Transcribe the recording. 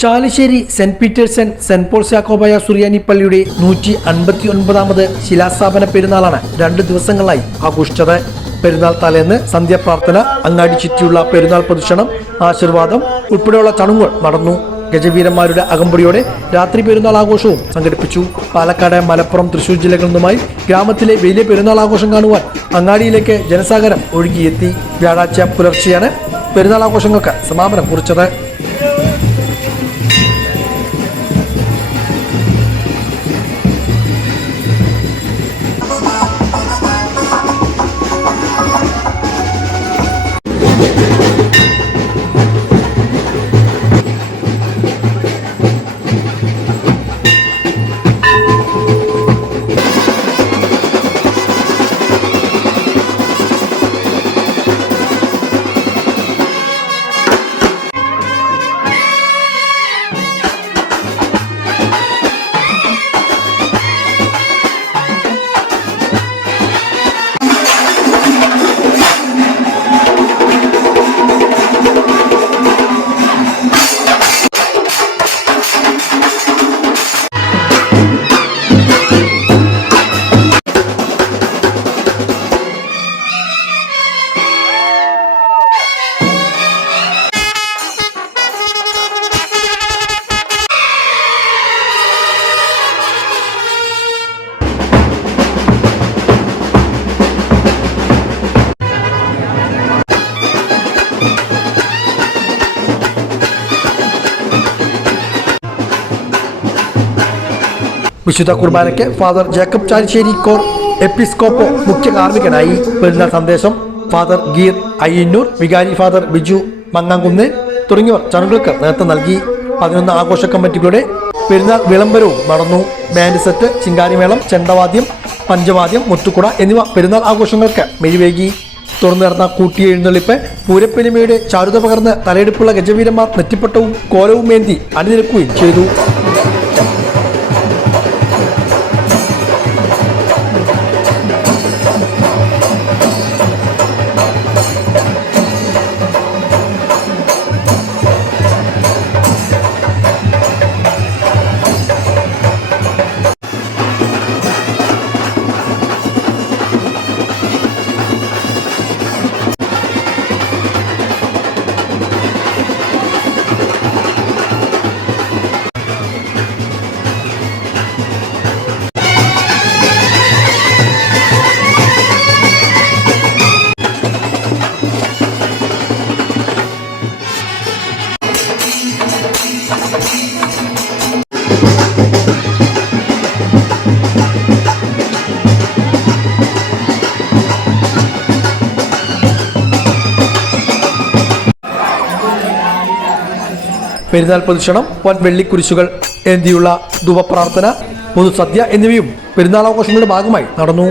Chalissery Saint Peter's and Saint Paul's Yakobaya Suriyani പള്ളിയുടെ 159ാമത് ശിലാസ്ഥാപന പെരുന്നാളാണ് 2 ദിവസങ്ങളായി ആഘോഷിച്ചത്. പെരുന്നാൾ തലേന്ന് സന്ധ്യാപ്രാർത്ഥന, അങ്ങാടി ചുറ്റിയുള്ള പെരുന്നാൾ പ്രദക്ഷിണം, ആശീർവാദം ഉൾപ്പെടെയുള്ള ചടങ്ങുകൾ നടന്നു. ഗജവീരന്മാരുടെ അകമ്പടിയോടെ രാത്രി പെരുന്നാൾ ആഘോഷവും സംഘടിപ്പിച്ചു. പാലക്കാട്, മലപ്പുറം, തൃശൂർ ജില്ലകളിൽ നിന്നുമായി ഗ്രാമത്തിലെ വലിയ പെരുന്നാൾ ആഘോഷം കാണുവാൻ അങ്ങാടിയിലേക്ക് ജനസാഗരം ഒഴുകിയെത്തി. വ്യാഴാഴ്ച പുലർച്ചെയാണ് പെരുന്നാൾ ആഘോഷങ്ങൾക്ക് സമാപനം കുറിച്ചത്. വിശുദ്ധ കുർബാനയ്ക്ക് ഫാദർ ജേക്കബ് ചാലിശ്ശേരി കോർ എപ്പിസ്കോപ്പോ മുഖ്യ കാർമ്മികനായി. പെരുന്നാൾ സന്ദേശം ഫാദർ ഗീർ അയ്യന്നൂർ, വികാരി ഫാദർ ബിജു മങ്ങാങ്കുന്ന് തുടങ്ങിയവർ ചടങ്ങുകൾക്ക് നേതൃത്വം നൽകി. 11 ആഘോഷ കമ്മിറ്റികളുടെ പെരുന്നാൾ വിളംബരവും നടന്നു. ബാൻഡ് സെറ്റ്, ചിങ്കാരിമേളം, ചെണ്ടവാദ്യം, പഞ്ചവാദ്യം, മുത്തുക്കുട എന്നിവ പെരുന്നാൾ ആഘോഷങ്ങൾക്ക് മെഴിവേകി. തുറന്നു നടന്ന കൂട്ടിയെഴുന്നള്ളിപ്പ് പൂരപ്പെരുമയുടെ ചാരുത പകർന്ന് തലയെടുപ്പുള്ള ഗജവീരന്മാർ നെറ്റിപ്പട്ടവും കോലവും മേന്തി അണിനിരക്കുകയും ചെയ്തു. പെരുന്നാൾ പ്രദക്ഷിണം, വെള്ളിക്കുരിശുകൾ എന്തിയുള്ള ധൂപപ്രാർത്ഥന, പൊതുസദ്യ എന്നിവയും പെരുന്നാൾ ആഘോഷങ്ങളുടെ ഭാഗമായി നടന്നു.